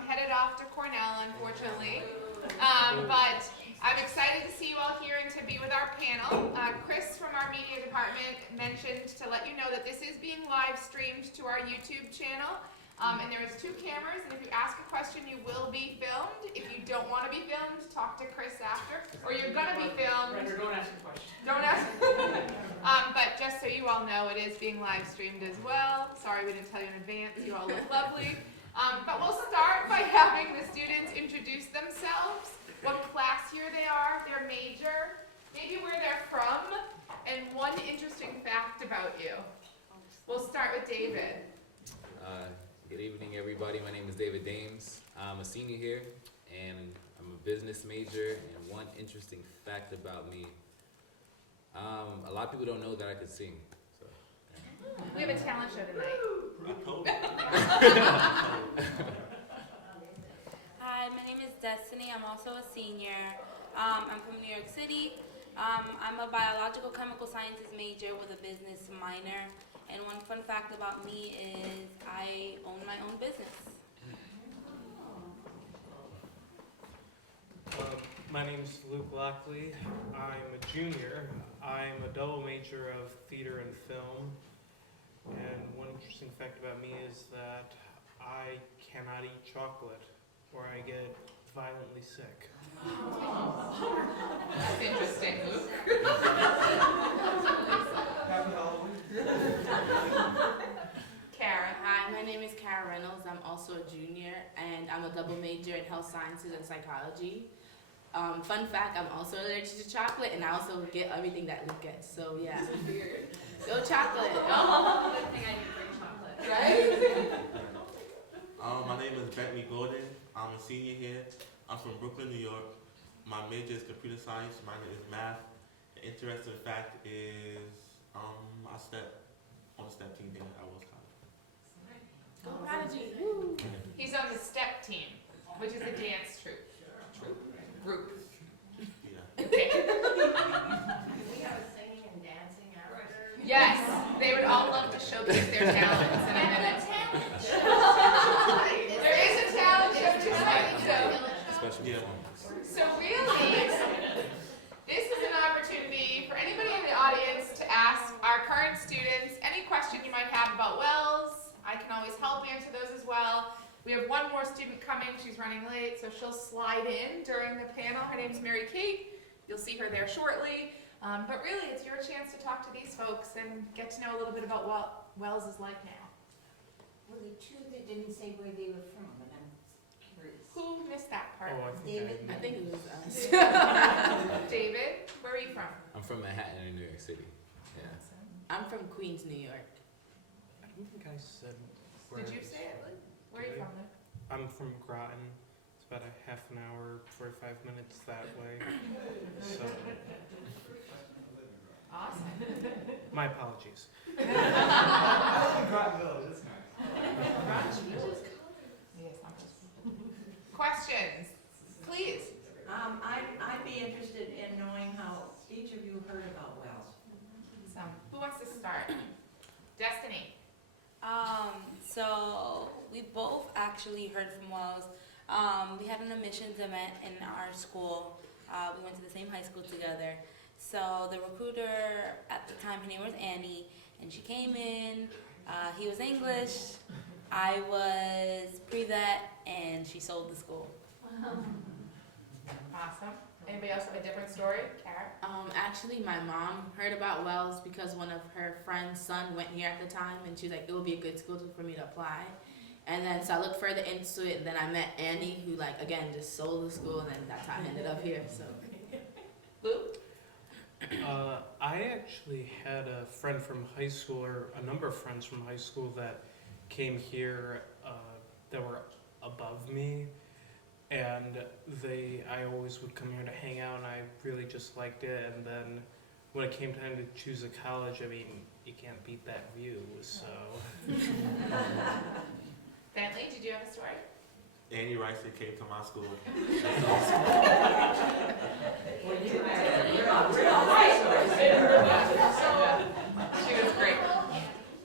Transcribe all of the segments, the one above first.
I'm headed off to Cornell, unfortunately. But I'm excited to see you all here and to be with our panel. Chris from our media department mentioned to let you know that this is being live streamed to our YouTube channel. And there is 2 cameras, and if you ask a question, you will be filmed. If you don't want to be filmed, talk to Chris after, or you're going to be filmed. Right, or don't ask a question. Don't ask. But just so you all know, it is being live streamed as well. Sorry we didn't tell you in advance. You all look lovely. But we'll start by having the students introduce themselves, what class year they are, their major, maybe where they're from, and one interesting fact about you. We'll start with David. Good evening, everybody. My name is David Aames. I'm a senior here, and I'm a business major. And one interesting fact about me, a lot of people don't know that I could sing. So, yeah. We have a talent show tonight. Hi, my name is Destiny. I'm also a senior. I'm from New York City. I'm a biological chemical sciences major with a business minor. And one fun fact about me is I own my own business. My name is Luke Lockley. I'm a junior. I'm a double major of theater and film. And one interesting fact about me is that I cannot eat chocolate or I get violently sick. That's interesting, Luke. Happy Halloween. Kara. Hi, my name is Kara Reynolds. I'm also a junior, and I'm a double major in health sciences and psychology. Fun fact, I'm also allergic to chocolate, and I also get everything that Luke gets. So yeah, go chocolate. Oh, good thing I didn't bring chocolate. Right? My name is Bentley Gordon. I'm a senior here. I'm from Brooklyn, New York. My major is computer science. Minor is math. The interesting fact is I step on the step team here at Wills College. Go Prodigy. He's on the step team, which is a dance troupe. Group. Yeah. Okay. We have a singing and dancing after. Yes, they would all love to showcase their talents in a minute. There is a talent show tonight, Special Yeah. performance. so really, this is an opportunity for anybody in the audience to ask our current students any question you might have about Wells. I can always help answer those as well. We have one more student coming. She's running late, so she'll slide in during the panel. Her name's Mary Kate. You'll see her there shortly. But really, it's your chance to talk to these folks and get to know a little bit about what Wells is like now. Well, the 2 that didn't say where they were from, and I'm curious. Who missed that part? Oh, I think David? I think it was us. David, where are you from? I'm from Manhattan in New York City. Yeah. I'm from Queens, New York. I don't think I said where. Did you say it? Luke? Where are you from? Luke? I'm from Groton. It's about a half an hour, 45 minutes that way. So, Awesome. my apologies. Questions, please. I'd be interested in knowing how each of you heard about Wells. So, who wants to start? Destiny. So we both actually heard from Wells. We had an admissions event in our school. We went to the same high school together. So the recruiter at the time, her name was Annie, and she came in. He was English. I was pre-vet, and she sold the school. Awesome. Anybody else have a different story? Kara? Actually, my mom heard about Wells because one of her friend's son went here at the time, and she was like, it would be a good school for me to apply. And then, so I looked further into it, and then I met Annie, who, like, again, just sold the school, and then that's how I ended up here, so. Luke? I actually had a friend from high school, or a number of friends from high school that came here that were above me. And I always would come here to hang out, and I really just liked it. And then when it came time to choose a college, I mean, you can't beat that view, so. Bentley, did you have a story? Annie Ricer came to my school. She was great.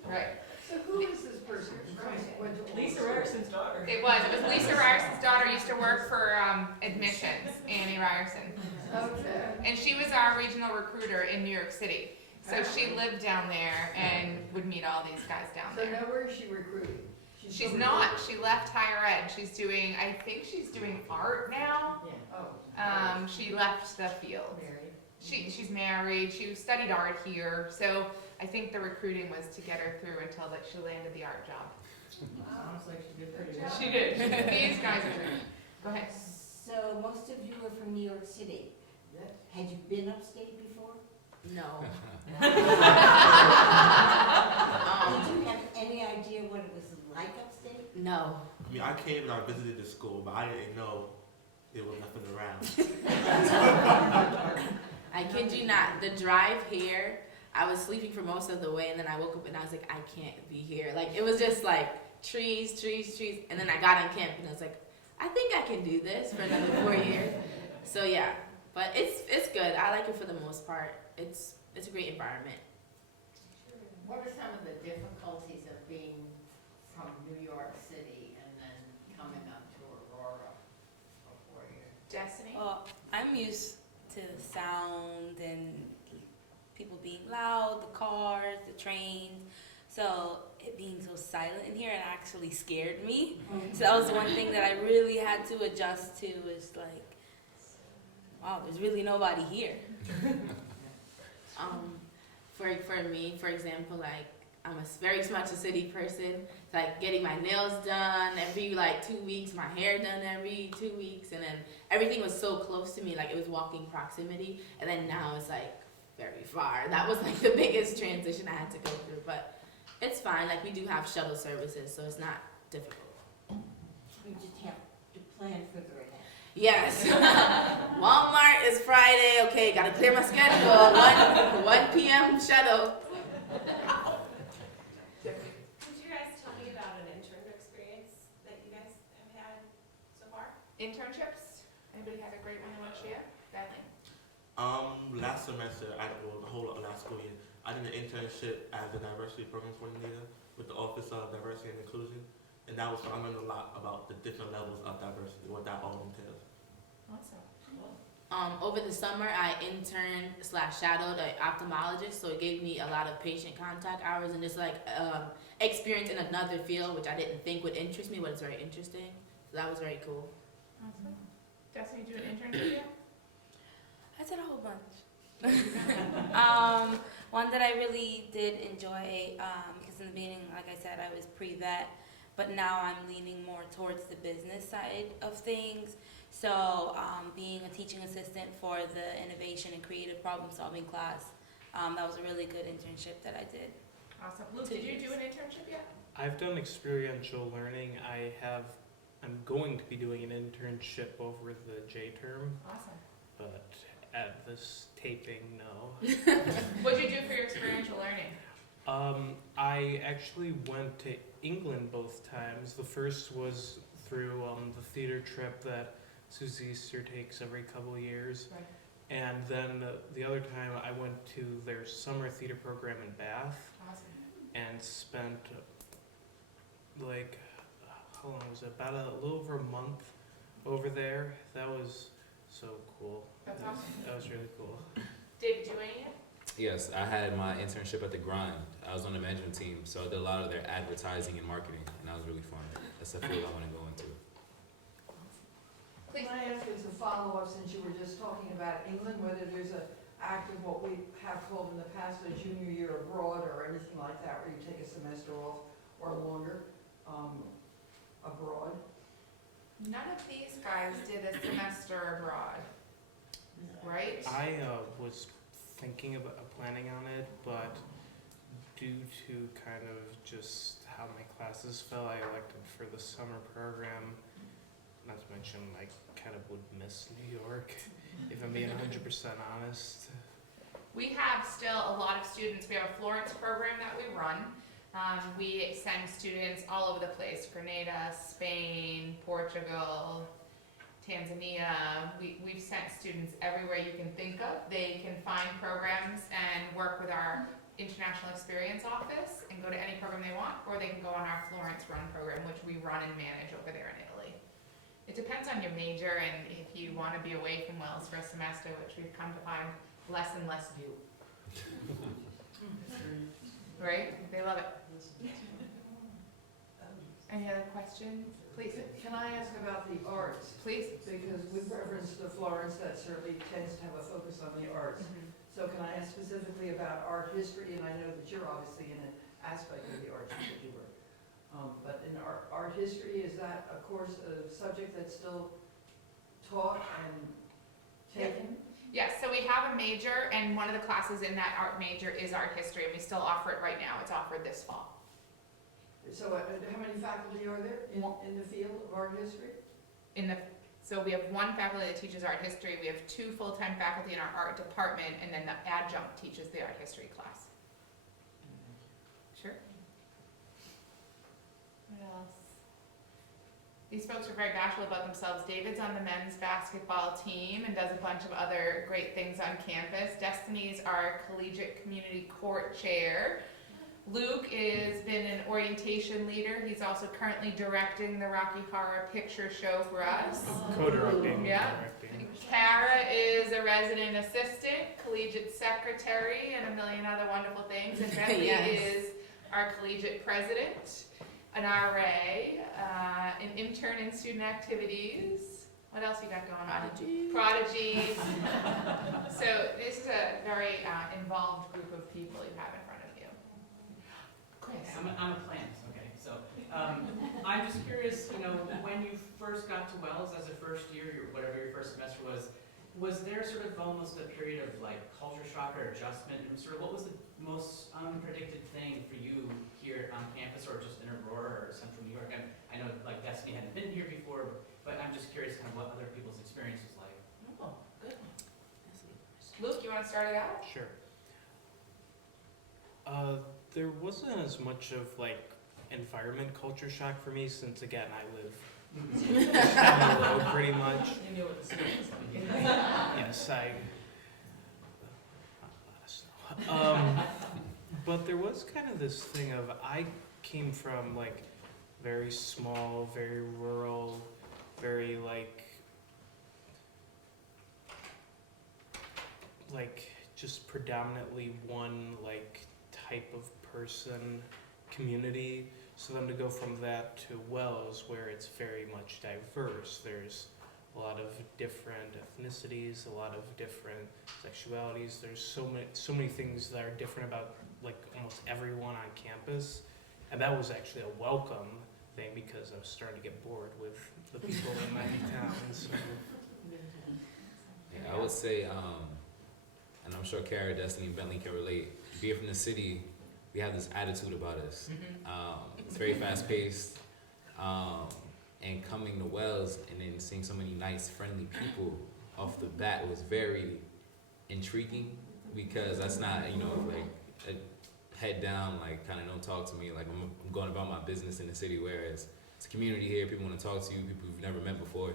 Right. So who is this person? Lisa Ryerson's daughter. It was Lisa Ryerson's Okay. And she was our regional recruiter in New York City. So she lived down there and would meet all these guys down So there. now where is she recruiting? She's not. She left higher ed. She's doing, I think she's doing art now. Yeah, oh. She left the field. Mary. She's married. She studied art here. So I think the recruiting was to get her through until that she landed the art job. Sounds like she did pretty well. She did. These guys are great. Go ahead. So most of you are from New York City. Yes. Had you been upstate before? No. Did you have any idea what it was like upstate? No. I mean, I came and I visited the school, but I didn't know there was nothing around. I kid you not. The drive here, I was sleeping for most of the way, and then I woke up and I was like, I can't be here. Like, it was just like trees, trees, trees. And then I got on campus and I was like, I think I can do this for another 4 years. So yeah, but it's good. I like it for the most part. It's a great environment. What are some of the difficulties of being from New York City and then coming up to Aurora for 4 years? Destiny? Well, I'm used to the sound and people being loud, the cars, the trains. So it being so silent in here, it actually scared me. So that was one thing that I really had to adjust to, is like, wow, there's really nobody here. For me, for example, like I'm very much a city person. Like getting my nails done every like 2 weeks, my hair done every 2 weeks, and then everything was so close to me, like it was walking proximity. And then now it's like very far. That was like the biggest transition I had to go through, but it's fine. Like we do have shuttle services, so it's not difficult. You just have to plan further ahead. Yes. Walmart is Friday. Okay, gotta clear my schedule. 1 p.m. shuttle. Could you guys tell me about an intern experience that you guys have had so far? Internships? Anybody have a great one they want to share? Badly. Last semester, the whole last school year, I did an internship as a diversity program coordinator with the Office of Diversity and Inclusion, and that was fun. I learned a lot about the different levels of diversity, what that all entails. Awesome. Cool. Over the summer, I interned/shadowed an ophthalmologist, so it gave me a lot of patient contact hours and just like experience in another field, which I didn't think would interest me, but it's very interesting. So that was very cool. Awesome. Destiny, do an internship yet? I did a whole bunch. One that I really did enjoy, because in the beginning, like I said, I was pre-vet, but now I'm leaning more towards the business side of things. So being a teaching assistant for the innovation and creative problem solving class, that was a really good internship that I did. Awesome. Luke, did you do an internship yet? I've done experiential learning. I'm going to be doing an internship over the J term, Awesome. but at this taping, no. What did you do for your experiential learning? I actually went to England both times. The first was through the theater trip that Susie Easter takes every couple of years. Right. And then the other time I went to their summer theater program in Bath Awesome. and spent like, how long was it? About a little over a month over there. That was so cool. That's awesome. That was really cool. David, do any yet? Yes, I had my internship at The Grind. I was on the management team, so I did a lot of their advertising and marketing, and that was really fun. That's the field I want to go into. Can I ask as a follow-up, since you were just talking about England, whether there's an act of what we have called in the past a junior year abroad or anything like that, where you take a semester off or longer abroad? None of these guys did a semester abroad, right? I was thinking about planning on it, but due to kind of just how my classes fell, I elected for the summer program. Not to mention, I kind of would miss New York, if I'm being 100% honest. We have still a lot of students. We have a Florence program that we run. We send students all over the place: Grenada, Spain, Portugal, Tanzania. We've sent students everywhere you can think of. They can find programs and work with our International Experience Office and go to any program they want, or they can go on our Florence Run program, which we run and manage over there in Italy. It depends on your major and if you want to be away from Wells for a semester, which we've come to find less and less do. Right? They love it. Any other questions? Please. Can I ask about the arts? Please. Because with reference to Florence, that certainly tends to have a focus on the arts. So can I ask specifically about art history? And I know that you're obviously in an aspect of the arts that you were. But in art history, is that a course, a subject that's still taught and taken? Yes, so we have a major, and one of the classes in that art major is art history, and we still offer it right now. It's offered this fall. So how many faculty are there in the field of art history? So we have one faculty that teaches art history, we have 2 full-time faculty in our art department, and then the adjunct teaches the art history class. Sure. What else? These folks are very bashful about themselves. David's on the men's basketball team and does a bunch of other great things on campus. Destiny's our collegiate community court chair. Luke has been an orientation leader. He's also currently directing the Rocky Horror Picture Show for us. Co-directing. Yeah. Kara is a resident assistant, collegiate secretary, and a million other wonderful things. And Bentley is our collegiate president, an RA, an intern in student activities. What else you got going on? Prodigies. So this is a very involved group of people you have in front of you. Chris. I'm a plant, okay, so, I'm just curious, when you first got to Wells as a first year, whatever your first semester was there sort of almost a period of like culture shock or adjustment, and sort of what was the most unpredicted thing for you here on campus, or just in Aurora or Central New York? I know like Destiny hadn't been here before, but I'm just curious kind of what other people's experience was like. Oh, good. Luke, you want to start it out? Sure. There wasn't as much of like environment culture shock for me, since again I live down the road pretty much. You knew what the school was like. Yes, not a lot of snow. But there was kind of this thing of, I came from like very small, very rural, very like just predominantly one like type of person community. So then to go from that to Wells, where it's very much diverse, there's a lot of different ethnicities, a lot of different sexualities. There's so many things that are different about like almost everyone on campus, and that was actually a welcome thing, because I was starting to get bored with the people in my town. So. Yeah, I would say, and I'm sure Kara, Destiny, and Bentley can relate. Being from the city, we have this attitude about us. It's very fast paced. And coming to Wells and then seeing so many nice, friendly people off the bat was very intriguing, because that's not, like a head down, like kind of don't talk to me, like I'm going about my business in the city, whereas it's a community here, people want to talk to you, people you've never met before,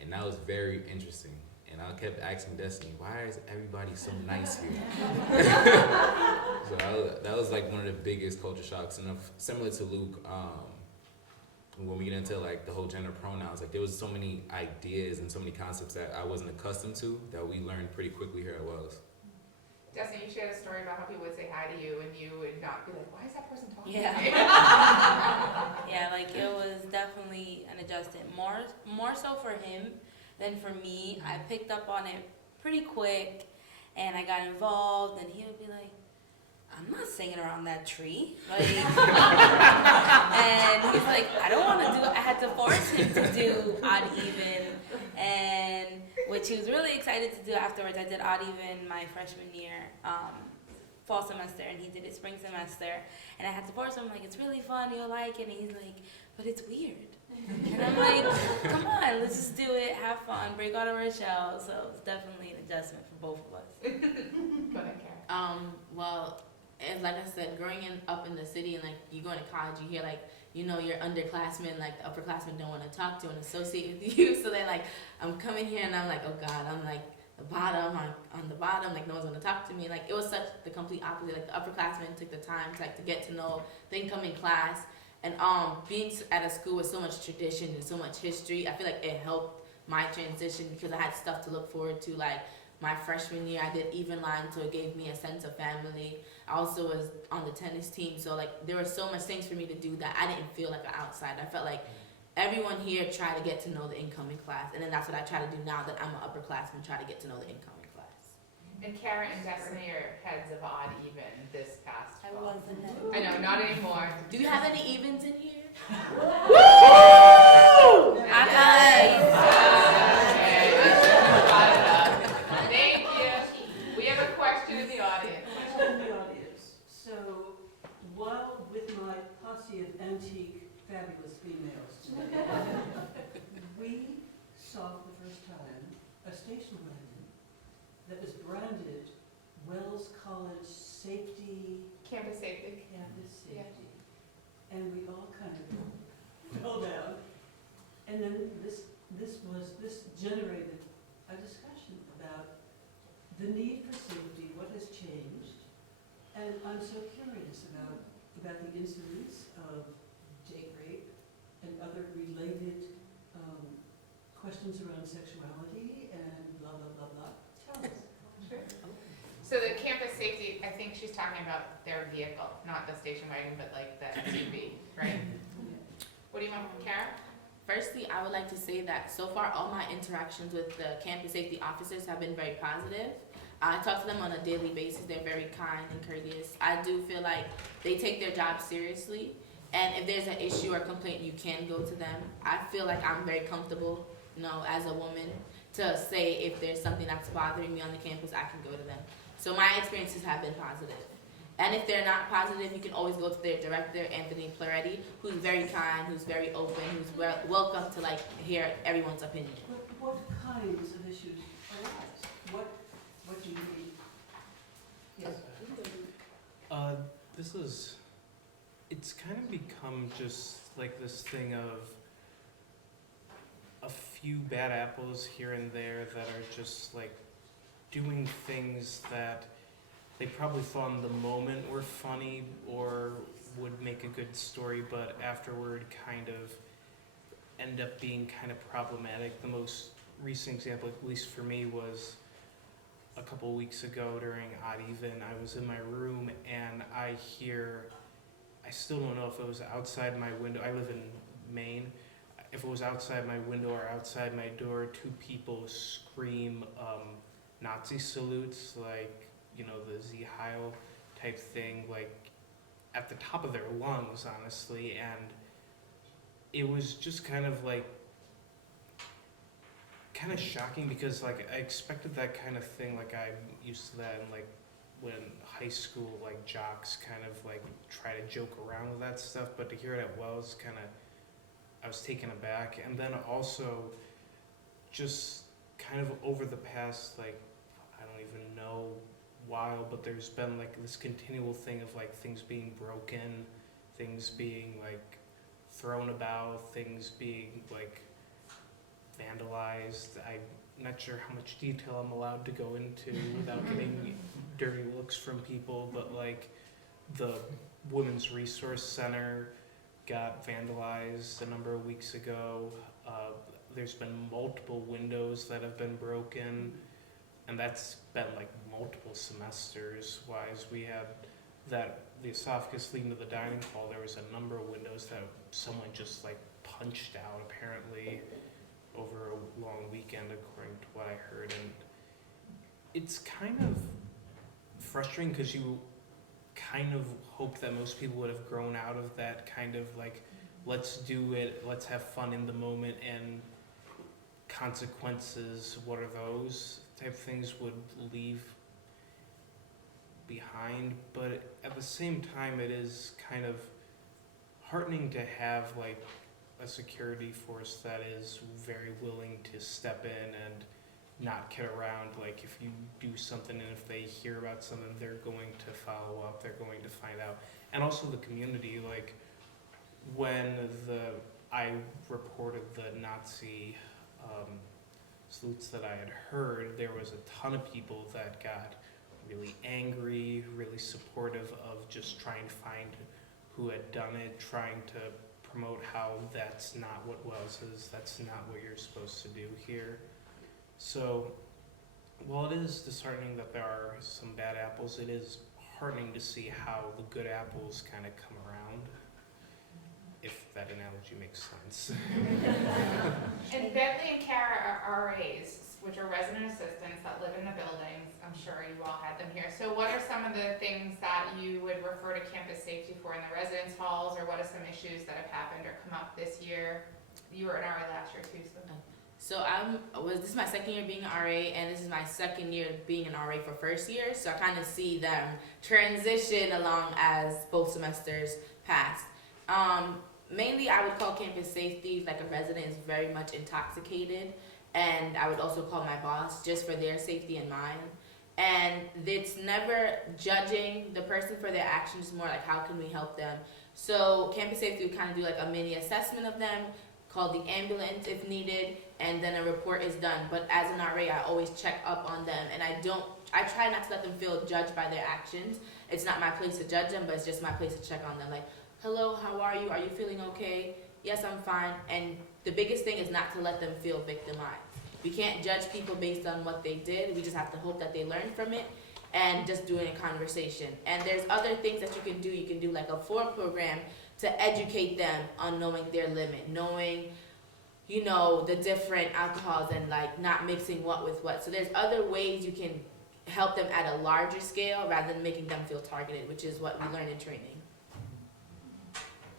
and that was very interesting. And I kept asking Destiny, why is everybody so nice here? So that was like one of the biggest culture shocks. And similar to Luke, when we get into like the whole gender pronouns, like there was so many ideas and so many concepts that I wasn't accustomed to that we learned pretty quickly here at Wells. Destiny, you shared a story about how people would say hi to you and you would not be like, why is that person talking Yeah. to me? Yeah, like it was definitely an adjustment. More so for him than for me. I picked up on it pretty quick, and I got involved, and he would be like, I'm not singing around that tree. Like, and he's like, I don't want to do it. I had to force him to do odd even, and which he was really excited to do afterwards. I did odd even my freshman year, fall semester, and he did it spring semester. And I had to force him, like, it's really fun, you'll like it. And he's like, but it's weird. And I'm like, come on, let's just do it, have fun, break out of our shell. So it's definitely an adjustment for both of us. Go ahead, Kara. Well, and like I said, up in the city, and like you go to college, you hear like, your underclassmen, like the upperclassmen don't want to talk to and associate with you. So then like, I'm coming here and I'm like, oh God, I'm like the bottom, on the bottom, like no one's going to talk to me. Like it was such the complete opposite. Like the upperclassmen took the time to get to know, then come in class. And being at a school with so much tradition and so much history, I feel like it helped my transition because I had stuff to look forward to. Like my freshman year, I did even line, so it gave me a sense of family. I also was on the tennis team, so like there were so much things for me to do that I didn't feel like an outsider. I felt like everyone here tried to get to know the incoming class, and then that's what I try to do now that I'm an upperclassman, try to get to know the incoming class. And Kara and Destiny are heads of odd even this past I fall. wasn't. I know, not anymore. Do we have any evens in here? Okay, I should have brought it up. Thank you. We have a question in the audience. Question in the audience. So, while with my posse of antique, fabulous females today, we saw for the first time a station wagon that was branded Wells College Safety, Campus safety. Campus Yeah. Safety. And we all kind of fell down. And then this generated a discussion about the need for safety, what has changed. And I'm so curious about the incidence of date rape and other related questions around sexuality and blah, blah, blah, blah. Tell us. Sure. So the campus safety, I think she's talking about their vehicle, not the station wagon, but like the SUV, right? What do you want, Kara? Firstly, I would like to say that so far all my interactions with the campus safety officers have been very positive. I talk to them on a daily basis. They're very kind and courteous. I do feel like they take their job seriously, and if there's an issue or complaint, you can go to them. I feel like I'm very comfortable, as a woman, to say if there's something that's bothering me on the campus, I can go to them. So my experiences have been positive. And if they're not positive, you can always go to their director, Anthony Pleretti, who's very kind, who's very open, who's welcome to hear everyone's opinion. What kinds of issues arise? What do you need? Yes. It's kind of become just like this thing of a few bad apples here and there that are just like doing things that they probably thought in the moment were funny or would make a good story, but afterward kind of end up being kind of problematic. The most recent example, at least for me, was a couple weeks ago during Odd Even. I was in my room and I still don't know if it was outside my window. I live in Maine. If it was outside my window or outside my door, two people scream Nazi salutes, like, the Z Heil type thing, like at the top of their lungs, honestly. And it was just kind of shocking because I expected that kind of thing. Like I'm used to that, and when high school jocks kind of try to joke around with that stuff, but to hear it at Wells, I was taken aback. And then also just kind of over the past I don't even know while, but there's been this continual thing of things being broken, things being thrown about, things being vandalized. I'm not sure how much detail I'm allowed to go into without getting dirty looks from people, but the Women's Resource Center got vandalized a number of weeks ago. There's been multiple windows that have been broken, and that's been multiple semesters wise. We had the esophagus leading to the dining hall. There was a number of windows that someone just punched out apparently over a long weekend, according to what I heard. And it's kind of frustrating because you kind of hope that most people would have grown out of that kind of let's do it, let's have fun in the moment, and consequences, what are those type things, would leave behind. But at the same time, it is kind of heartening to have a security force that is very willing to step in and not kid around. If you do something and if they hear about something, they're going to follow up, they're going to find out. And also the community, when I reported the Nazi salutes that I had heard, there was a ton of people that got really angry, really supportive of just trying to find who had done it, trying to promote how that's not what Wells is, that's not what you're supposed to do here. So while it is disheartening that there are some bad apples, it is heartening to see how the good apples kind of come around, if that analogy makes sense. And Bentley and Kara are RAs, which are resident assistants that live in the buildings. I'm sure you all had them here. So what are some of the things that you would refer to campus safety for in the residence halls, or what are some issues that have happened or come up this year? You were an RA last year too, so. So this is my second year being an RA, and this is my second year being an RA for first year. So I kind of see them transition along as both semesters pass. Mainly, I would call campus safety like a resident is very much intoxicated, and I would also call my boss just for their safety and mine. And it's never judging the person for their actions, more like how can we help them. So campus safety would kind of do like a mini assessment of them, call the ambulance if needed, and then a report is done. But as an RA, I always check up on them, and I try not to let them feel judged by their actions. It's not my place to judge them, but it's just my place to check on them. Like, hello, how are you? Are you feeling okay? Yes, I'm fine. And the biggest thing is not to let them feel victimized. We can't judge people based on what they did. We just have to hope that they learn from it and just doing a conversation. And there's other things that you can do. You can do like a forum program to educate them on knowing their limit, knowing, you know, the different alcohols and like not mixing what with what. So there's other ways you can help them at a larger scale rather than making them feel targeted, which is what we learn in training.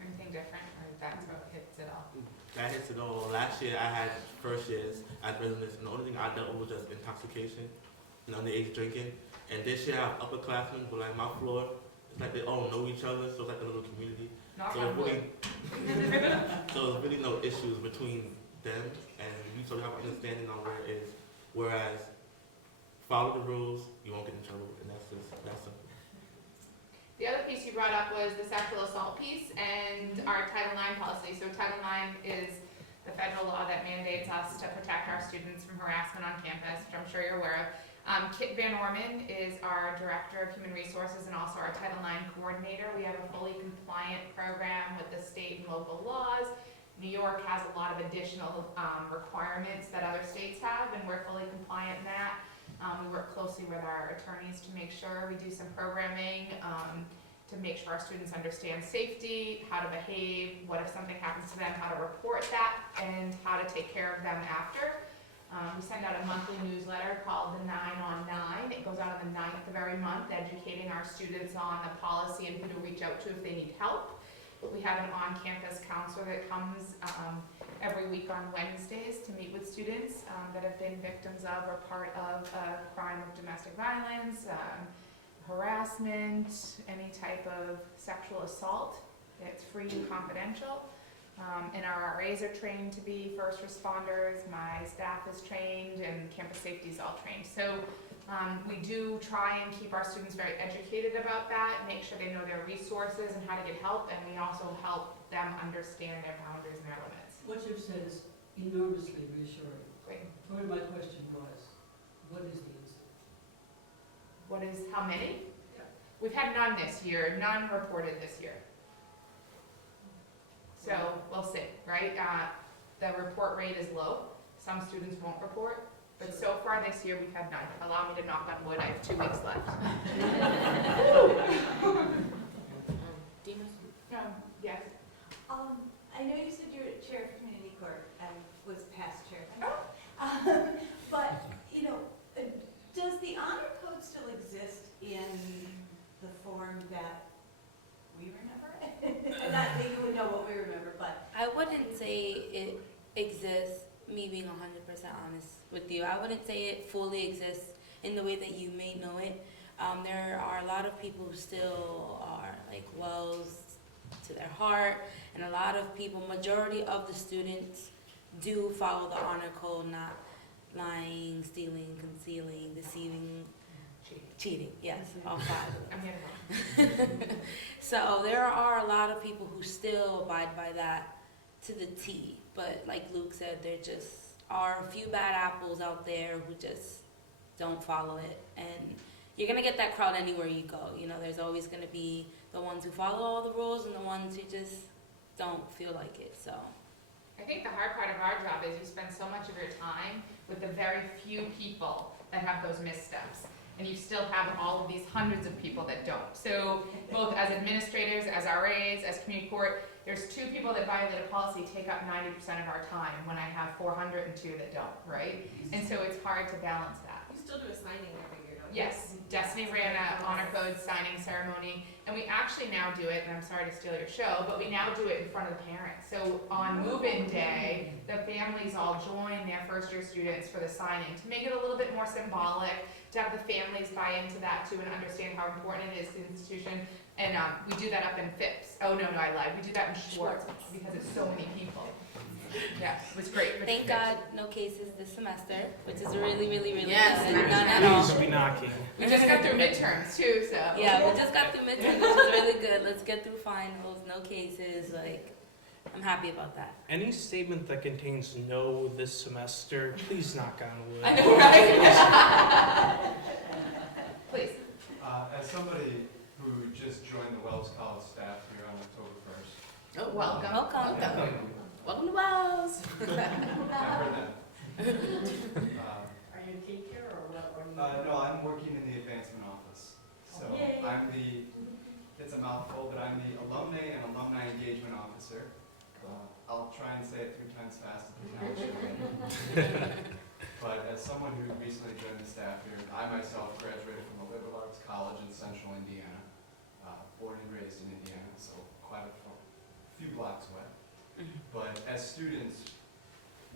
Anything different, or that's what hits it all? That hits it all. Last year I had first years as residents, and the only thing I dealt with was just intoxication and underage drinking. And this year I have upperclassmen, but like my floor, it's like they all know each other, so it's like a little community. Knock So on it's wood. really, so there's really no issues between them, and we sort of have an understanding on where it is. Whereas, follow the rules, you won't get in trouble, and that's simple. The other piece you brought up was the sexual assault piece and our Title IX policy. So Title IX is the federal law that mandates us to protect our students from harassment on campus, which I'm sure you're aware of. Kit Van Orman is our Director of Human Resources and also our Title IX coordinator. We have a fully compliant program with the state and local laws. New York has a lot of additional requirements that other states have, and we're fully compliant in that. We work closely with our attorneys to make sure we do some programming to make sure our students understand safety, how to behave, what if something happens to them, how to report that, and how to take care of them after. We send out a monthly newsletter called the 9 on 9. It goes out on the 9th of every month, educating our students on the policy and who to reach out to if they need help. We have an on-campus counselor that comes every week on Wednesdays to meet with students that have been victims of or part of a crime of domestic violence, harassment, any type of sexual assault. It's free and confidential. And our RAs are trained to be first responders. My staff is trained, and campus safety is all trained. So we do try and keep our students very educated about that, make sure they know their resources and how to get help, and we also help them understand their boundaries and their limits. What you've said is enormously reassuring. Great. Part of my question was, what is the incident? What is, how many? Yeah. We've had none this year, none reported this year. So we'll see, right? The report rate is low. Some students won't report, but so far this year we've had none. Allow me to knock on wood, I have 2 weeks left. Dina? Yes. I know you said you were chair for community court and was past chair. Oh. But, you know, does the honor code still exist in the form that we remember it? And not that you would know what we remember, but. I wouldn't say it exists, me being 100% honest with you. I wouldn't say it fully exists in the way that you may know it. There are a lot of people who still are like Wells to their heart, and a lot of people, majority of the students do follow the honor code, not lying, stealing, concealing, deceiving, cheating, yes, all 5 of them. I'm here. So there are a lot of people who still abide by that to the T, but like Luke said, there just are a few bad apples out there who just don't follow it, and you're gonna get that crowd anywhere you go. You know, there's always gonna be the ones who follow all the rules and the ones who just don't feel like it. So I think the hard part of our job is you spend so much of your time with the very few people that have those missteps. And you still have all of these hundreds of people that don't. So both as administrators, as RAs, as community court, there's 2 people that violate a policy take up 90% of our time when I have 402 that don't, right? And so it's hard to balance that. You still do a signing every year, don't you? Yes, Destiny ran an honor code signing ceremony, and we actually now do it, and I'm sorry to steal your show, but we now do it in front of the parents. So on move-in day, the families all join their first-year students for the signing to make it a little bit more symbolic, to have the families buy into that too and understand how important it is to the institution. And we do that up in Phipps. Oh, no, I lied. We do that in Schwartz because it's so many people. Yeah, it was great. thank God, no cases this semester, which is really, really, really Yes, good. None at all. Please be knocking. We just got through midterms too, so. Yeah, we just got through midterm, which is really good. Let's get through finals, no cases, like, I'm happy about that. Any statement that contains no this semester, please knock on wood. I know, right? Please. As somebody who just joined the Wells College staff here on October 1st. Oh, Welcome. Welcome. Welcome to Wells. I heard that. Are you a teacher or what? No, I'm working in the advancement office. So Yay. I'm the, it's a mouthful, but I'm the alumnae and alumni engagement officer. I'll try and say it 3 times fast at the challenge. But as someone who recently joined the staff here, I myself graduated from a liberal arts college in central Indiana, born and raised in Indiana, so quite a few blocks away. But as students,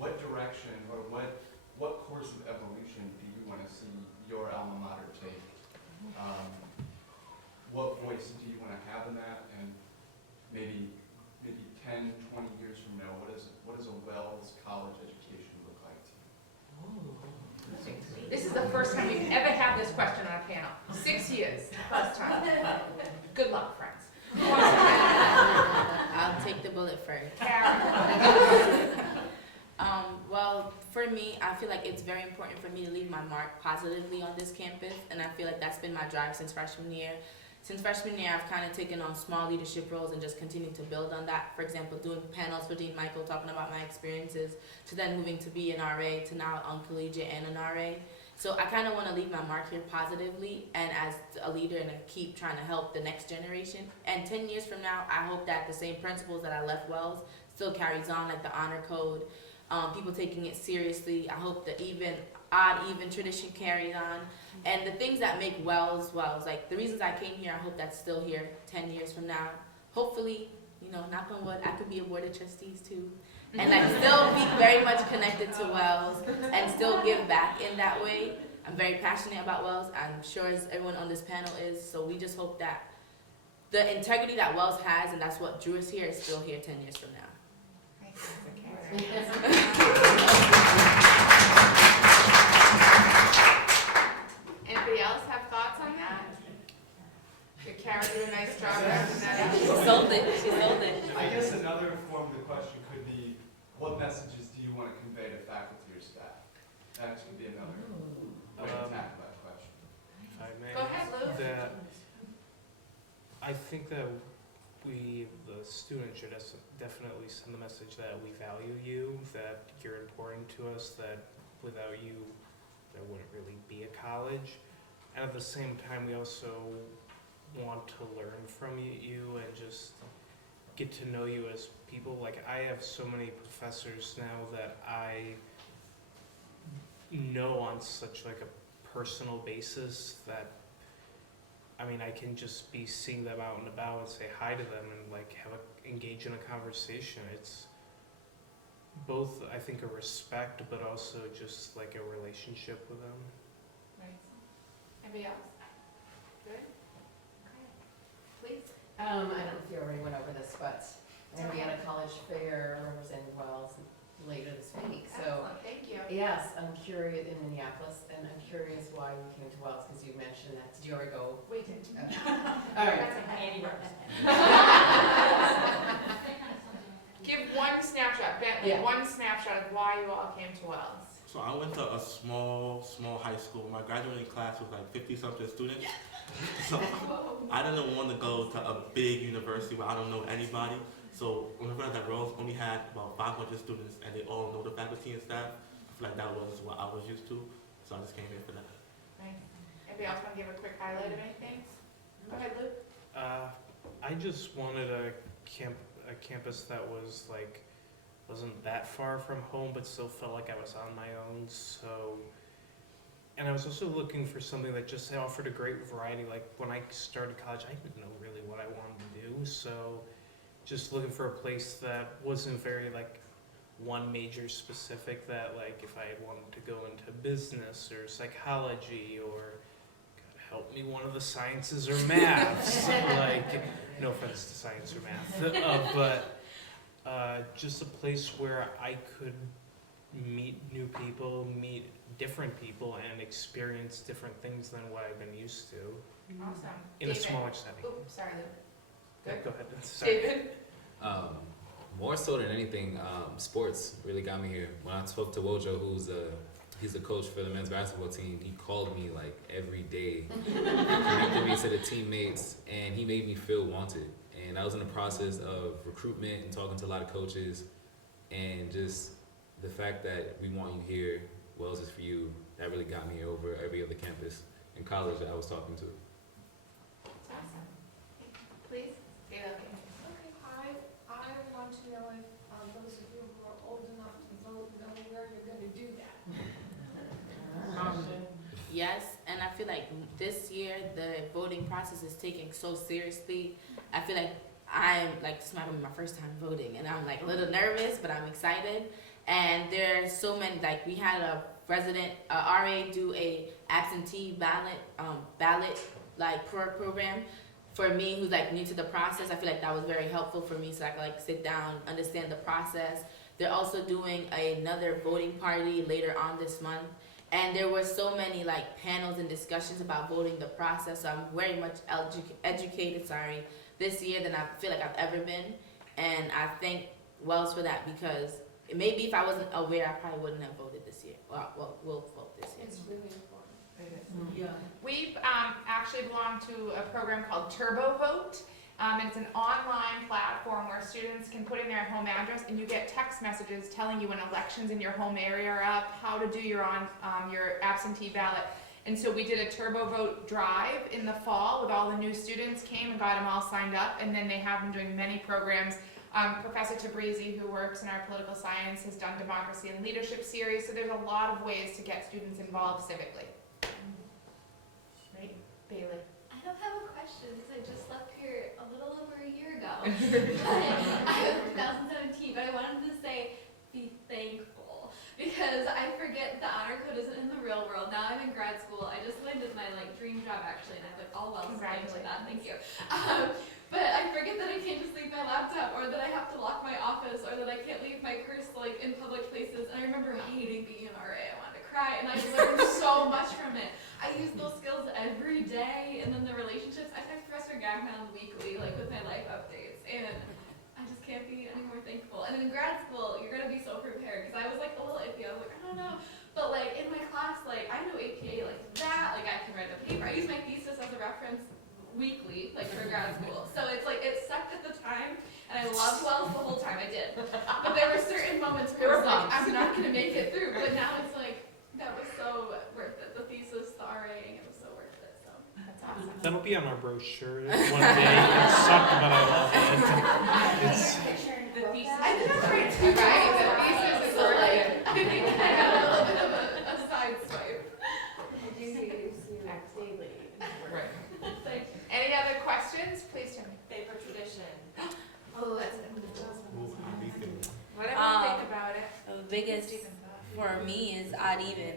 what direction or what course of evolution do you want to see your alma mater take? What voice do you want to have in that? And maybe 10, 20 years from now, what does a Wells College education look like to you? This is the first time we've ever had this question on a panel. 6 years, first time. Good luck, friends. Who wants to I'll take the bullet first. Karen. Well, for me, I feel like it's very important for me to leave my mark positively on this campus, and I feel like that's been my drive since freshman year. Since freshman year, I've kind of taken on small leadership roles and just continued to build on that. For example, doing panels for Dean Michael, talking about my experiences, to then moving to be an RA, to now on collegiate and an RA. So I kind of want to leave my mark here positively and as a leader and keep trying to help the next generation. And 10 years from now, I hope that the same principles that I left Wells still carries on, like the honor code, people taking it seriously. I hope the odd even tradition carries on. And the things that make Wells, like the reasons I came here, I hope that's still here 10 years from now. Hopefully, knock on wood, I could be a board of trustees too. And like still be very much connected to Wells and still give back in that way. I'm very passionate about Wells. I'm sure as everyone on this panel is. So we just hope that the integrity that Wells has, and that's what drew us here, is still here 10 years from now. Anybody else have thoughts on that? Did Kara do a nice job wrapping that up? She sold it. I guess another form of the question could be, what messages do you want to convey to faculty or staff? That could be another way to tackle that question. If I may. Go ahead, Lou. That I think that we, the students, should definitely send the message that we value you, that you're important to us, that without you, there wouldn't really be a college. And at the same time, we also want to learn from you and just get to know you as people. Like, I have so many professors now that I know on such like a personal basis that, I mean, I can just be seeing them out and about and say hi to them and like engage in a conversation. It's both, I think, a respect, but also just like a relationship with them. Right. Anybody else? Good? Okay. Please. I don't know if you already went over this, but I'm going to be at a college fair representing Wells later this week. So, excellent, thank you. yes, I'm curious, in Minneapolis, and I'm curious why you came to Wells, because you mentioned that. Did you ever go? We did. All right. Give one snapshot, Bentley, Yeah. one snapshot of why you all came to Wells. So So I went to a small high school. My graduating class was like 50-something students. So I didn't want to go to a big university where I don't know anybody. So when I went at Reynolds, only had about 500 students, and they all know the faculty and staff. I feel like that was what I was used to, so I just came here for that. Right. Anybody else want to give a quick highlight of anything? Go ahead, Luke. I just wanted a campus that was like, wasn't that far from home, but still felt like I was on my own. So, and I was also looking for something that just offered a great variety. Like when I started college, I didn't know really what I wanted to do. So just looking for a place that wasn't very like one major specific, that like if I wanted to go into business or psychology or God help me, one of the sciences or maths, like no offense to science or math, but just a place where I could meet new people, meet different people, and experience different things than what I've been used to Awesome. in a David. smaller setting. Oops, sorry, Luke. Yeah, Good. go ahead. Sorry. David? More so than anything, sports really got me here. When I spoke to Wojo, he's a coach for the men's basketball team, he called me like every day, connected me to the teammates, and he made me feel wanted. And I was in the process of recruitment and talking to a lot of coaches, and just the fact that we want you here, Wells is for you, that really got me over every other campus in college that I was talking to. Awesome. Please, stay up. Okay, I want to know if those of you who are old enough to vote know where you're going to do that. Yes, and I feel like this year the voting process is taken so seriously. I feel like this might be my first time voting, and I'm like a little nervous, but I'm excited. And there's so many, like we had a resident, RA do a absentee ballot like program for me who's like new to the process. I feel like that was very helpful for me, so I could like sit down, understand the process. They're also doing another voting party later on this month. And there were so many like panels and discussions about voting the process. So I'm very much educated this year than I feel like I've ever been. And I thank Wells for that, because maybe if I wasn't aware, I probably wouldn't have voted this year. Well, we'll vote this year. It's really important. Yeah. We've actually belong to a program called Turbo Vote. It's an online platform where students can put in their home address, and you get text messages telling you when elections in your home area are up, how to do your absentee ballot. And so we did a Turbo Vote drive in the fall with all the new students, came and got them all signed up, and then they have them doing many programs. Professor Tabrizi, who works in our political science, has done democracy and leadership series, so there's a lot of ways to get students involved civically. Right, Bailey? I don't have a question because I just left here a little over a year ago. I was 2017, but I wanted to say be thankful, because I forget the honor code isn't in the real world. Now I'm in grad school. I just landed my dream job actually, and I have all well explained to that. Thank you. But I forget that I can't just leave my laptop, or that I have to lock my office, or that I can't leave my purse in public places. And I remember hating being an RA. I wanted to cry, and I learned so much from it. I use those skills every day, and then the relationships. I text Professor Gagnon weekly, with my life updates, and I just can't be any more thankful. And in grad school, you're gonna be so prepared, because I was a little iffy. I was I don't know, but in my class, I know APA that. I can write a paper. I use my thesis as a reference weekly, for grad school. So it's it sucked at the time, and I loved Wells the whole time. I did, but there were certain moments where I was I'm not gonna make it through. But now it's that was so worth it. The thesis, the RA, it was so worth it. So That's awesome. That'll be on our brochure one day. It sucked, but I love it. It's, the thesis. I think that's great too, right? The thesis is brilliant. I think I got a little bit of a side swipe. Right. Any other questions? Please tell me. Favorite tradition. Oh, that's whatever Um, you think about it. The biggest for me is odd even.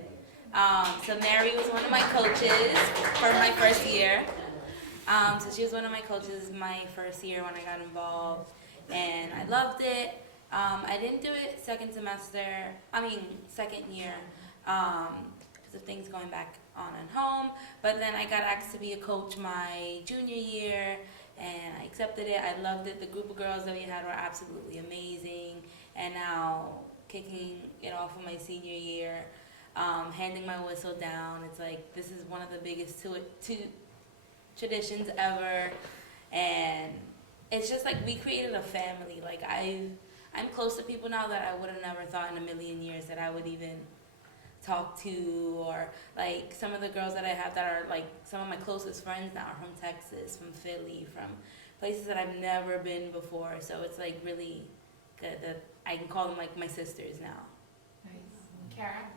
So Mary was one of my coaches for my first year. So she was one of my coaches my first year when I got involved, and I loved it. I didn't do it second year, because of things going back on and home. But then I got asked to be a coach my junior year, and I accepted it. I loved it. The group of girls that we had were absolutely amazing. And now kicking it off of my senior year, handing my whistle down. It's like, this is one of the biggest two traditions ever. And it's just like we created a family. Like I'm close to people now that I would have never thought in a million years that I would even talk to, or like some of the girls that I have that are like some of my closest friends now are from Texas, from Philly, from places that I've never been before. So it's like really good that I can call them like my sisters now. Nice. Kara?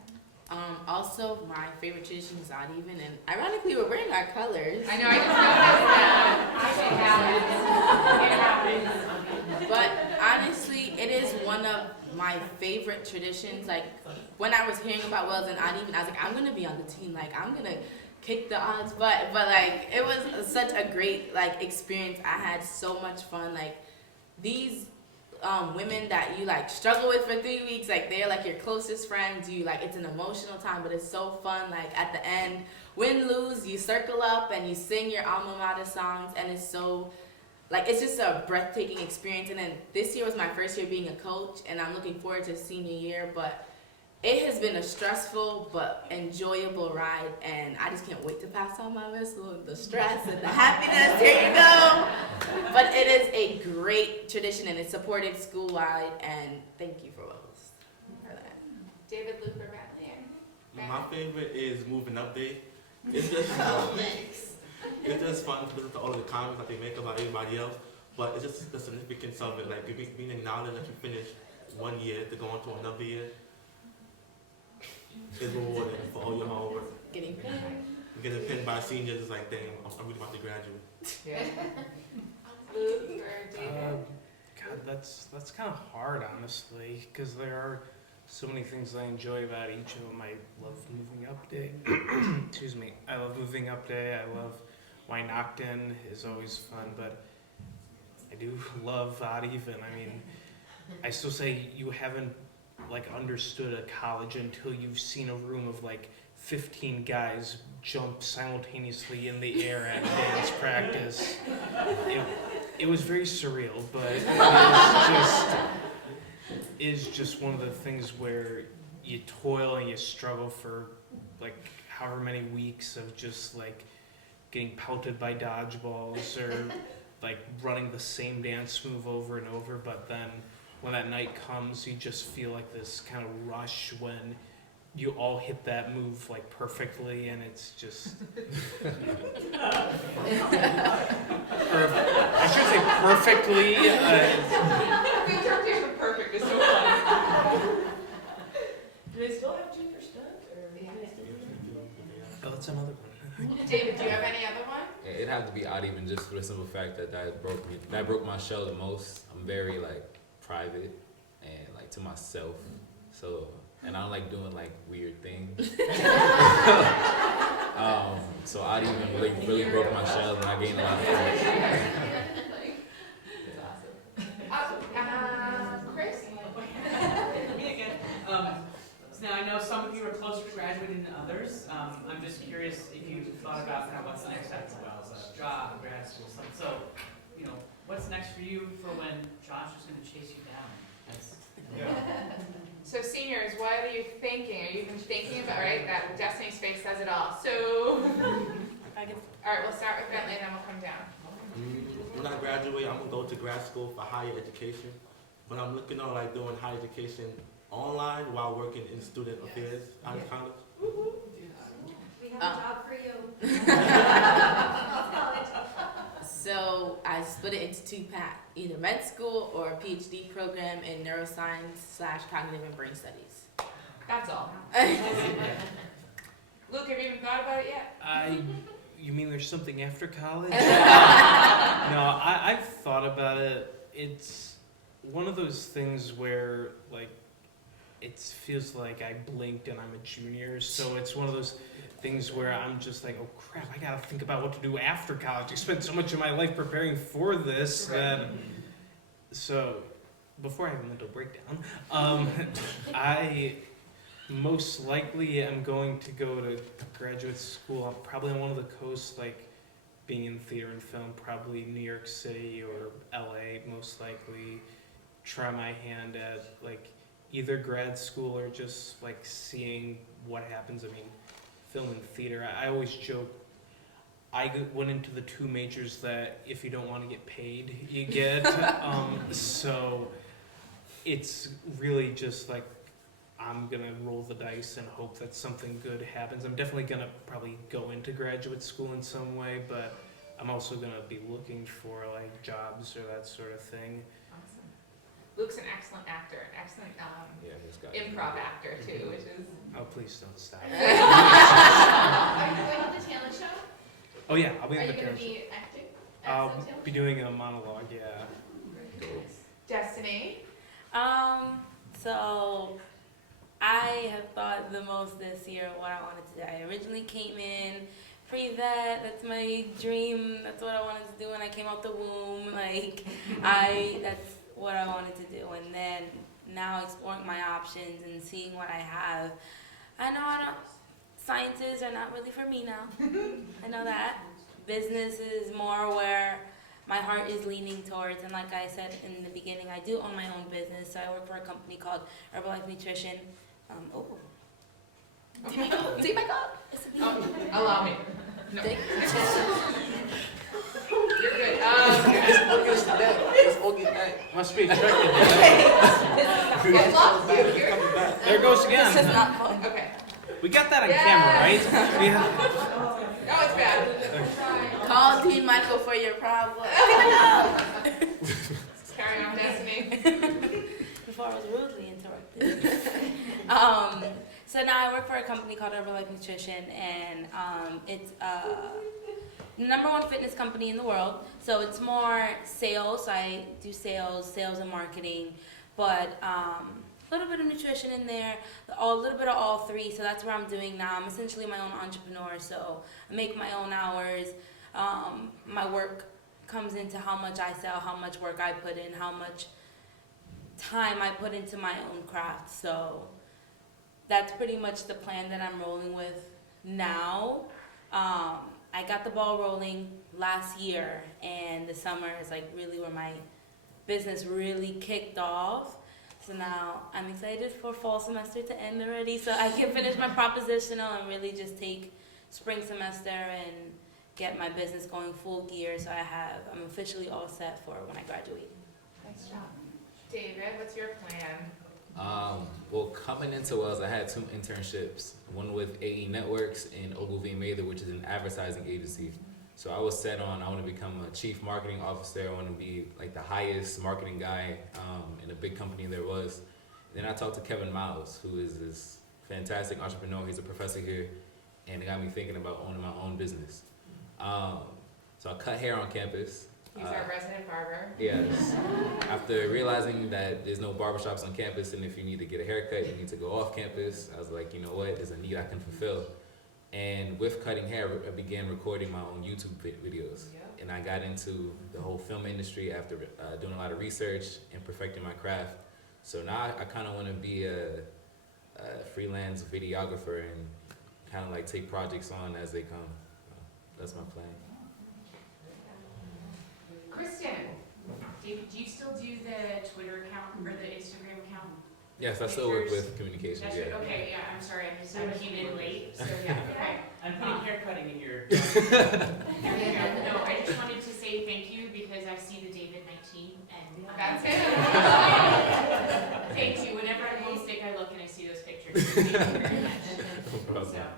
Also, my favorite tradition is odd even, and ironically, we're wearing our colors. I know, I just noticed that. It happens. But honestly, it is one of my favorite traditions. Like, when I was hearing about Wells and odd even, I was like, I'm gonna be on the team. Like, I'm gonna kick the odds butt. But like, it was such a great like experience. I had so much fun. Like, these women that you like struggle with for 3 weeks, like they're like your closest friends. You like, it's an emotional time, but it's so fun. Like at the end, win, lose, you circle up and you sing your alma mater songs, and it's so like, it's just a breathtaking experience. And then this year was my first year being a coach, and I'm looking forward to senior year, but it has been a stressful but enjoyable ride, and I just can't wait to pass on my whistle, the stress and the happiness. Here you go. But it is a great tradition, and it's supported school-wide, and thank you for Wells for that. David, Luke, or Bentley? My favorite is moving up day. It's just it's just fun to listen to all of the comments that they make about everybody else, but it's just the significance of it, like being acknowledged that you finished 1 year to go on to another year. Is rewarding for all your hard work. Getting pinned. Getting pinned by seniors is like, dang, I'm really about to graduate. Yeah. Luke or David? God, that's kind of hard, honestly, because there are so many things I enjoy about each of them. I love moving up day. Excuse me. I love moving up day. I love Wynocton is always fun, but I do love odd even. I mean, I still say you haven't like understood a college until you've seen a room of like 15 guys jump simultaneously in the air at dance practice. It was very surreal, but it is just one of the things where you toil and you struggle for like however many weeks of just like getting pelted by dodgeballs or like running the same dance move over and over, but then when that night comes, you just feel like this kind of rush when you all hit that move like perfectly, and it's just. Or, I should say perfectly. The interpretation of perfect is so funny. Do they still have junior stunt, or? Oh, that's another one. David, do you have any other one? Yeah, it'd have to be odd even just for the simple fact that broke my shell the most. I'm very like private and like to myself, so and I don't like doing like weird things. So odd even really broke my shell, and I gained a lot of friends. Chris? Me again. So now I know some of you are closer to graduating than others. I'm just curious if you thought about kind of what's next after Wells, a job, grad school, something. So, you know, what's next for you for when Josh is going to chase you down? So seniors, what are you thinking? Are you even thinking about, right? That Destiny's Face says it all. So, all right, we'll start with Bentley and then we'll come down. When I graduate, I'm gonna go to grad school for higher education, but I'm looking at like doing higher education online while working in student affairs out of college. We have a job for you. So I split it into two paths, either med school or a PhD program in neuroscience/cognitive and brain studies. That's all. Luke, have you even thought about it yet? You mean there's something after college? No, I've thought about it. It's one of those things where like it feels like I blinked and I'm a junior, so it's one of those things where I'm just like, oh crap, I gotta think about what to do after college. I spent so much of my life preparing for this that, so before I have a mental breakdown, I most likely am going to go to graduate school, probably on one of the coasts, like being in theater and film, probably New York City or LA, most likely. Try my hand at like either grad school or just like seeing what happens. I mean, film and theater. I always joke. Went into the two majors that if you don't want to get paid, you get. So it's really just like I'm gonna roll the dice and hope that something good happens. I'm definitely gonna probably go into graduate school in some way, but I'm also gonna be looking for like jobs or that sort of thing. Awesome. Luke's an excellent actor, an excellent Yeah, he's got improv actor too, which is. Oh, please don't stop. Are you going to the talent show? Oh yeah, I'll be Are in you the going to parents. be acting? at I'll some talent be show? doing a monologue. Yeah. Destiny. So I have thought the most this year of what I wanted to do. I originally came in pre-vet. That's my dream. That's what I wanted to do when I came out the womb. That's what I wanted to do. And then now exploring my options and seeing what I have. Sciences are not really for me now. I know that. Business is more where my heart is leaning towards, and like I said in the beginning, I do own my own business. So I work for a company called Herbalife Nutrition. See my God. Allow me. No. Thank You're good. Must be I love you. There it goes again. This is not fun. Okay. We got that on Yes. camera, right? Yeah. No, it's bad. Call Dean Michael for your problem. Carry on, Destiny. Before I was rudely interrupted. So now I work for a company called Herbalife Nutrition, and it's #1 fitness company in the world. So it's more sales. So I do sales and marketing, but a little bit of nutrition in there, a little bit of all three. So that's what I'm doing now. I'm essentially my own entrepreneur. So I make my own hours. My work comes into how much I sell, how much work I put in, how much time I put into my own craft. So that's pretty much the plan that I'm rolling with now. I got the ball rolling last year, and the summer is like really where my business really kicked off. So now I'm excited for fall semester to end already, so I can finish my propositional and really just take spring semester and get my business going full gear. So I'm officially all set for when I graduate. Nice job. David, what's your plan? Well, coming into Wells, I had 2 internships, one with AE Networks and Ogilvy & Mather, which is an advertising agency. So I was set on, I want to become a chief marketing officer. I want to be like the highest marketing guy in a big company there was. And then I talked to Kevin Miles, who is this fantastic entrepreneur. He's a professor here, and it got me thinking about owning my own business. So I cut hair on campus. He's our resident barber. Yes. After realizing that there's no barbershops on campus, and if you need to get a haircut, you need to go off campus, I was like, you know what, there's a need I can fulfill. And with cutting hair, I began recording my own YouTube videos. Yep. And I got into the whole film industry after doing a lot of research and perfecting my craft. So now I kind of want to be a freelance videographer and kind of like take projects on as they come. That's my plan. Kristen. David, do you still do the Twitter account or the Instagram account? Yes, I still work with communications. That's Yeah. okay, yeah, I'm sorry, I came in late, so yeah, okay. I'm putting hair cutting in your. There we go. No, I just wanted to say thank you because I see the David 19 and That's it. thank you. Whenever I'm homesick, I look and I see those pictures. Thank you very much. So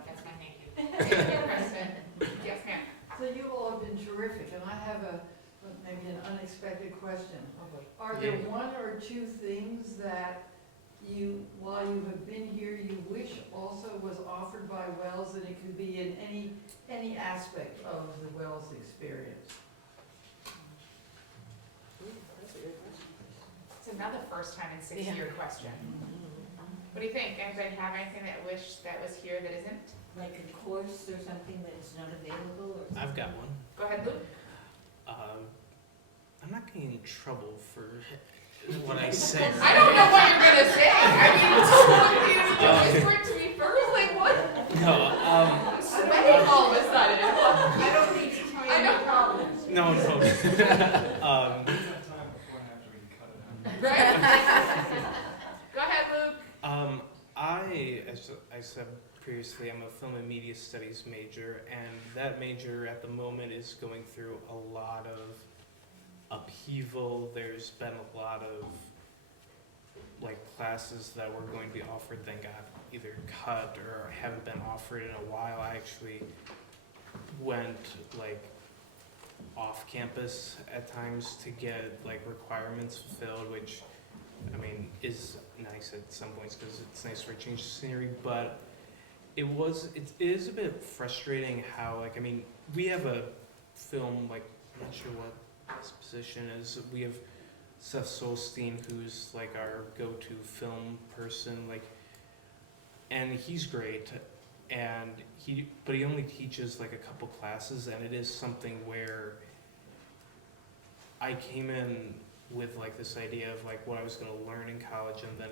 that's my thank you. Thank you, Kristen. Yes, ma'am. So you all have been terrific, and I have maybe an unexpected question. Are there one or two things that while you have been here, you wish also was offered by Wells, and it could be in any aspect of the Wells experience? It's another first time in 6-year question. What do you think? Anybody have anything that wish that was here that isn't? Like a course or something that's not available or something? I've got one. Go ahead, Luke. I'm not getting in trouble for what I say. I don't know what you're gonna say. I mean, you whisper it to me first. Like what? No. I'm sweating all of a sudden. I don't need to tell you any problems. No. We have time before and after we can cut it out. Right? Go ahead, Luke. as I said previously, I'm a film and media studies major, and that major at the moment is going through a lot of upheaval. There's been a lot of like classes that were going to be offered then got either cut or haven't been offered in a while. I actually went like off campus at times to get like requirements fulfilled, which I mean is nice at some points because it's nice for a change of scenery, but it is a bit frustrating how like, I mean, we have a film, like, I'm not sure what his position is. We have Seth Solstein, who's like our go-to film person, like, and he's great, but he only teaches like a couple classes, and it is something where I came in with like this idea of like what I was gonna learn in college, and then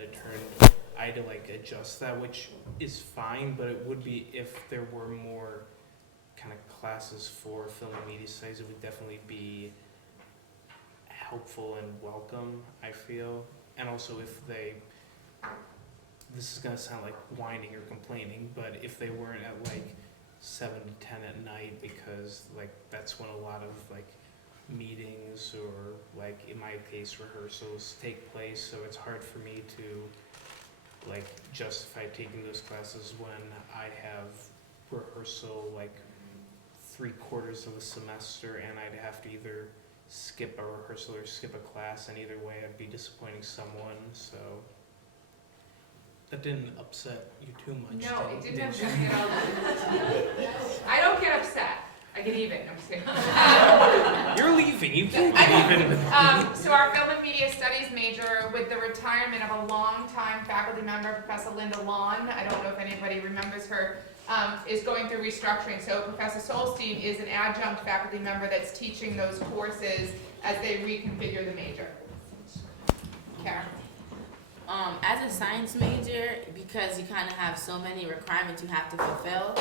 I had to like adjust that, which is fine, but it would be if there were more kind of classes for film and media studies, it would definitely be helpful and welcome, I feel. And also if this is gonna sound like whining or complaining, but if they weren't at like 7 to 10 at night, because like that's when a lot of like meetings or like in my case rehearsals take place, so it's hard for me to like justify taking those classes when I have rehearsal like 3/4 of a semester, and I'd have to either skip a rehearsal or skip a class, and either way I'd be disappointing someone. So that didn't upset you too much. No, it didn't did you? upset me at all. I don't get upset. I get even. I'm just kidding. You're leaving. You can't get even with me. So our film and media studies major, with the retirement of a longtime faculty member, Professor Linda Lawn, I don't know if anybody remembers her, is going through restructuring. So Professor Solstein is an adjunct faculty member that's teaching those courses as they reconfigure the major. Karen. As a science major, because you kind of have so many requirements you have to fulfill,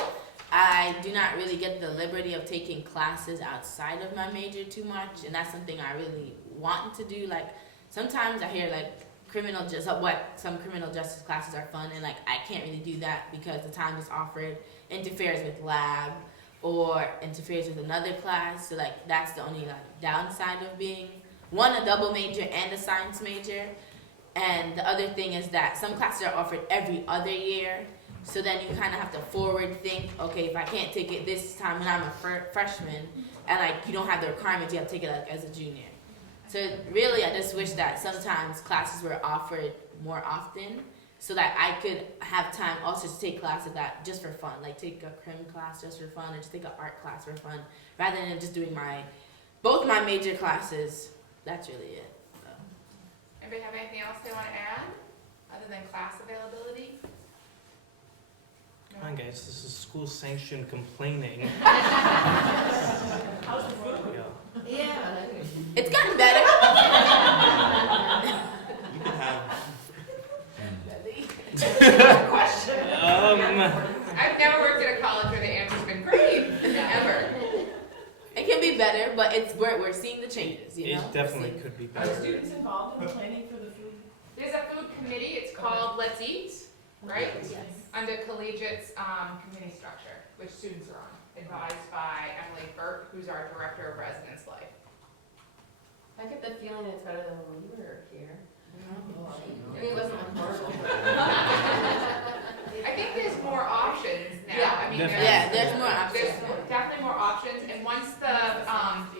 I do not really get the liberty of taking classes outside of my major too much, and that's something I really want to do. Like, sometimes I hear like some criminal justice classes are fun, and like I can't really do that because the time that's offered interferes with lab or interferes with another class. So like that's the only like downside of being a double major and a science major. And the other thing is that some classes are offered every other year. So then you kind of have to forward think, okay, if I can't take it this time when I'm a freshman, and like you don't have the requirements, you have to take it like as a junior. So really, I just wish that sometimes classes were offered more often, so that I could have time also to take classes that just for fun, like take a crim class just for fun, or just take an art class for fun, rather than just doing both my major classes. That's really it. So. Anybody have anything else they want to add, other than class availability? Come on, guys, this is school-sanctioned complaining. How's the food? Yeah, it's gotten better. You can have. Question. I've never worked at a college where the answer's been great, ever. It can be better, but we're seeing the changes, you know? It definitely could be Are better. students involved in planning for the food? There's a food committee, it's called Let's Eat, right? Yes. Under collegiate's committee structure, which students are on, advised by Emily Burke, who's our director of residence life. I get the feeling it's better than when you were here. I mean, it wasn't horrible. I think there's more options now. Yeah. I mean, There's more options. There's definitely more options, and once the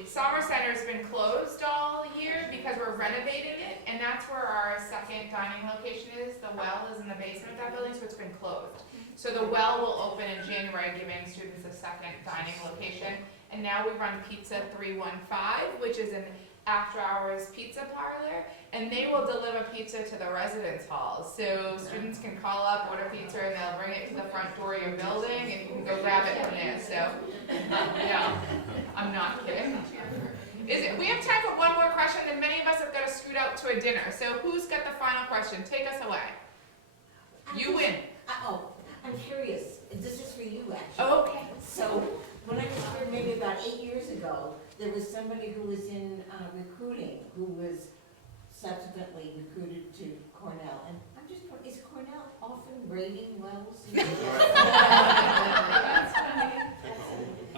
summer center's been closed all year because we're renovating it, and that's where our second dining location is. The well is in the basement of that building, so it's been closed. So the well will open in January, giving students a second dining location. And now we run Pizza 315, which is an after-hours pizza parlor, and they will deliver pizza to the residence halls. So students can call up, order pizza, and they'll bring it to the front door of your building, and you can go grab it from there. So, yeah, I'm not kidding. We have time for one more question, and many of us have got to scoot out to a dinner. So who's got the final question? Take us away. You win. I'm curious. This is for you, actually. Okay. So when I was here maybe about 8 years ago, there was somebody who was in recruiting who was subsequently recruited to Cornell. And I'm just wondering, is Cornell often raiding wells?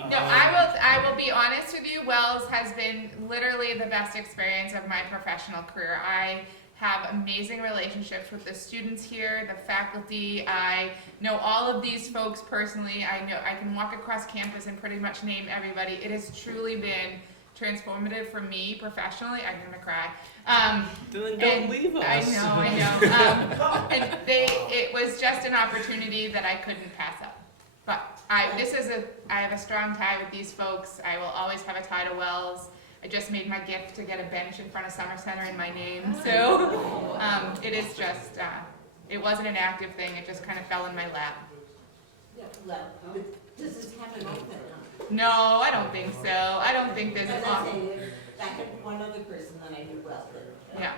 No, I will be honest with you, Wells has been literally the best experience of my professional career. I have amazing relationships with the students here, the faculty. I know all of these folks personally. I know I can walk across campus and pretty much name everybody. It has truly been transformative for me professionally. I'm gonna cry. Then don't leave us. I know. And it was just an opportunity that I couldn't pass up. But I have a strong tie with these folks. I will always have a tie to Wells. I just made my gift to get a bench in front of Summer Center in my name. So it is just, it wasn't an active thing. It just kind of fell in my lap. Yeah, well, but does this happen often? No, I don't think so. I don't think there's As an I often. say, I had one other person that I knew well. Yeah.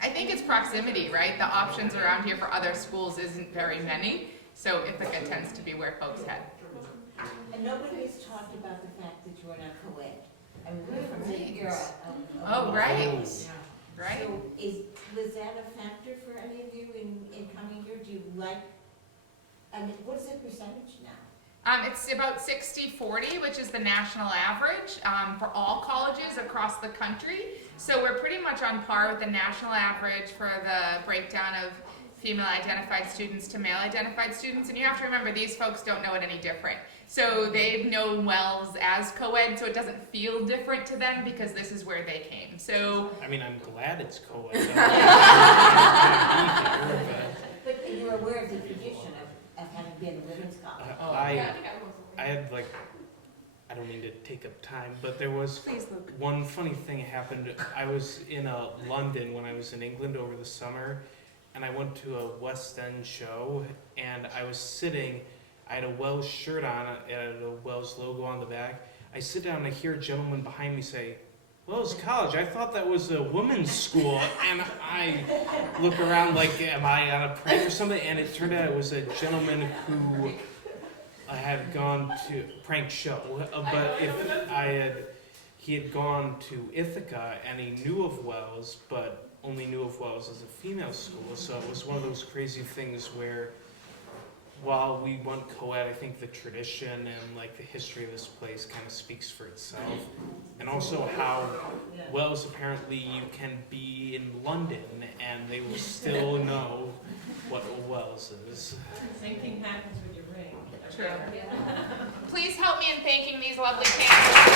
I think it's proximity, right? The options around here for other schools isn't very many. So Ithaca tends to be where folks head. And nobody has talked about the fact that you're not co-ed. I mean, we're from the Right. era Oh, right. Right. So was that a factor for any of you in coming here? Do you like, I mean, what is the percentage now? It's about 60-40, which is the national average for all colleges across the country. So we're pretty much on par with the national average for the breakdown of female-identified students to male-identified students. And you have to remember, these folks don't know it any different. So they've known Wells as co-ed, so it doesn't feel different to them because this is where they came. So I mean, I'm glad it's co-ed. But you're aware of the tradition of having been a women's college. I had like, I don't mean to take up time, but there was Please, Luke. one funny thing happened. I was in London when I was in England over the summer, and I went to a West End show, and I was sitting, I had a Wells shirt on, it had a Wells logo on the back. I sit down and I hear a gentleman behind me say, "Wells College, I thought that was a women's school." And I look around like, am I on a prank or something? And it turned out it was a gentleman who had gone to prank show, but he had gone to Ithaca and he knew of Wells, but only knew of Wells as a female school. So it was one of those crazy things where, while we went co-ed, I think the tradition and like the history of this place kind of speaks for itself, and also how Wells apparently you can be in London and they will still know what a Wells is. Same thing happens with your ring. True. Please help me in thanking these lovely candidates.